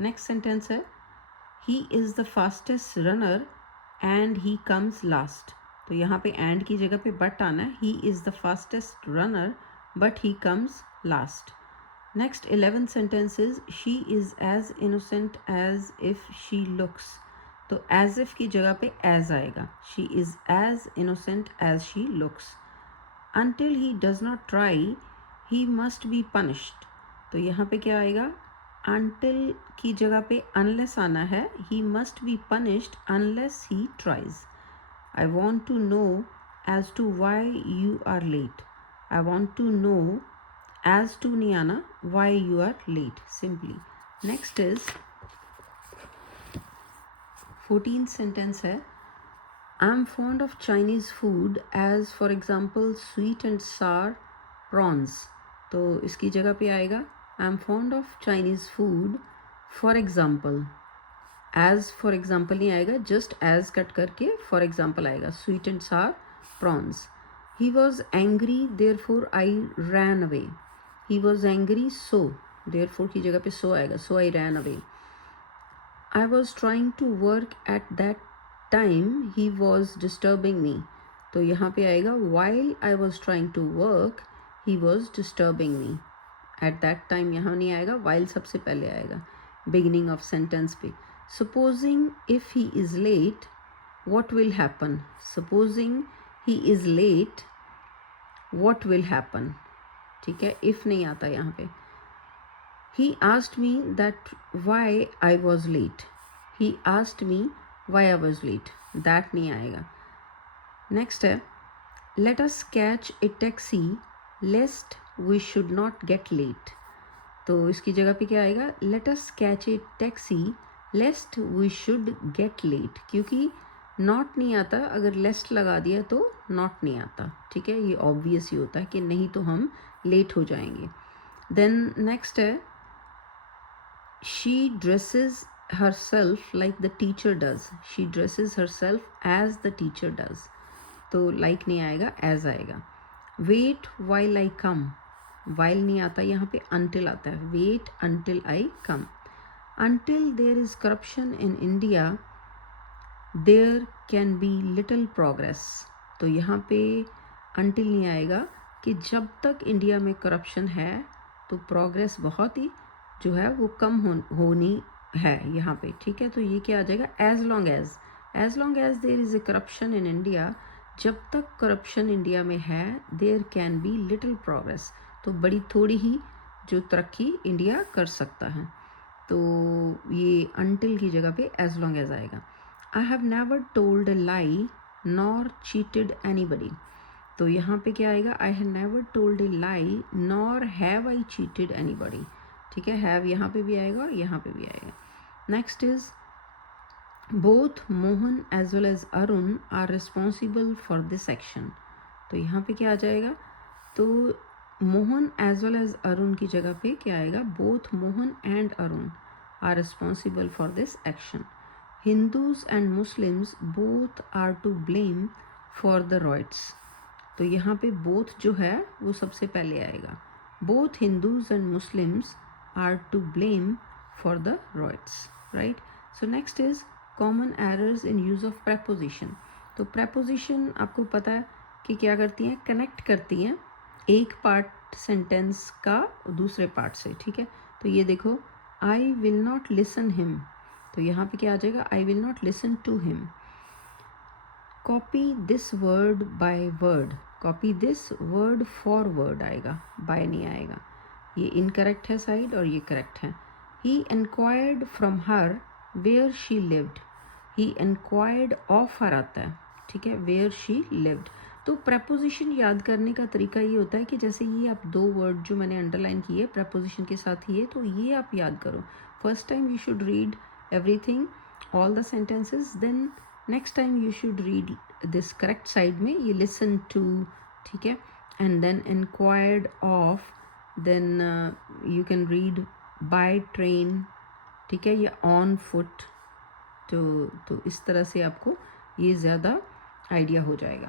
Next sentence है he is the fastest runner and he comes last. तो यहाँ पे एंड की जगह पे बट आना है, he is the fastest runner but he comes last. Next 11th sentence is she is as innocent as if she looks. तो as if की जगह पे एज आएगा, she is as innocent as she looks. Until he does not try, he must be punished। तो यहाँ पे क्या आएगा, until की जगह पे unless आना है, he must be punished unless he tries। I want to know as to why you are late। I want to know as to नहीं आना, why you are late simply। Next is 14th sentence है I'm fond of Chinese food as for example sweet and sour prawns। तो इसकी जगह पे आएगा I'm fond of Chinese food for example। as for example नहीं आएगा, just as cut करके for example आएगा, sweet and sour prawns। He was angry therefore I ran away। He was angry so therefore की जगह पे so आएगा, so I ran away। I was trying to work at that time he was disturbing me। तो यहाँ पे आएगा while I was trying to work he was disturbing me। at that time यहाँ नहीं आएगा, while सबसे पहले आएगा beginning of sentence पे। supposing if he is late what will happen। supposing he is late what will happen, ठीक है, if नहीं आता यहाँ पे। He asked me that why I was late। He asked me why I was late, that नहीं आएगा। Next है let us catch a taxi lest we should not get late। तो इसकी जगह पे क्या आएगा, let us catch a taxi lest we should get late। क्योंकि not नहीं आता, अगर lest लगा दिया तो not नहीं आता, ठीक है, ये obvious ही होता है कि नहीं तो हम late हो जाएंगे। then next है she dresses herself like the teacher does। she dresses herself as the teacher does। तो like नहीं आएगा, as आएगा। wait while I come। while नहीं आता, यहाँ पे until आता है, wait until I come। until there is corruption in India there can be little progress। तो यहाँ पे until नहीं आएगा कि जब तक इंडिया में करप्शन है तो प्रोग्रेस बहुत ही जो है वो कम होनी है यहाँ पे, ठीक है। तो ये क्या आ जाएगा, as long as there is a corruption in India, जब तक करप्शन इंडिया में है there can be little progress. तो बड़ी थोड़ी ही जो तरक्की इंडिया कर सकता है। तो ये अनटिल की जगह पे एज लॉन्ग एज आएगा। I have never told a lie nor cheated anybody. तो यहाँ पे क्या आएगा, I have never told A lie nor have I cheated anybody, ठीक है, हैव यहाँ पे भी आएगा और यहाँ पे भी आएगा। Next is both Mohan as well as Arun are responsible for this action. तो यहाँ पे क्या आ जाएगा, तो Mohan as well as Arun की जगह पे क्या आएगा, both Mohan and Arun are responsible for this action. Hindus and Muslims both are to blame for the riots. तो यहाँ पे बोथ जो है वो सबसे पहले आएगा, both Hindus and Muslims are to blame for the riots, right? So next is common errors in use of preposition। तो preposition आपको पता है कि क्या करती हैं, कनेक्ट करती हैं एक पार्ट सेंटेंस का दूसरे पार्ट से, ठीक है। तो ये देखो I will not listen him, तो यहाँ पे क्या आ जाएगा, I will not listen to him। copy this word by word, copy this word for word आएगा, by नहीं आएगा। ये इनकरेक्ट है साइड और ये करेक्ट है। He inquired from her where she lived, he inquired of her आता है, ठीक है, वेयर शी लिव्ड। तो प्रपोजिशन याद करने का तरीका ये होता है कि जैसे ये आप दो वर्ड जो मैंने अंडरलाइन किए प्रपोजिशन के साथ ही है, तो ये आप याद करो। First time you should read everything, all the sentences, then next time you should read this correct side में ये लिसन टू, ठीक है, and then inquired off, then you can read by train, ठीक है, या ऑन फुट। तो इस तरह से आपको ये ज़्यादा आइडिया हो जाएगा।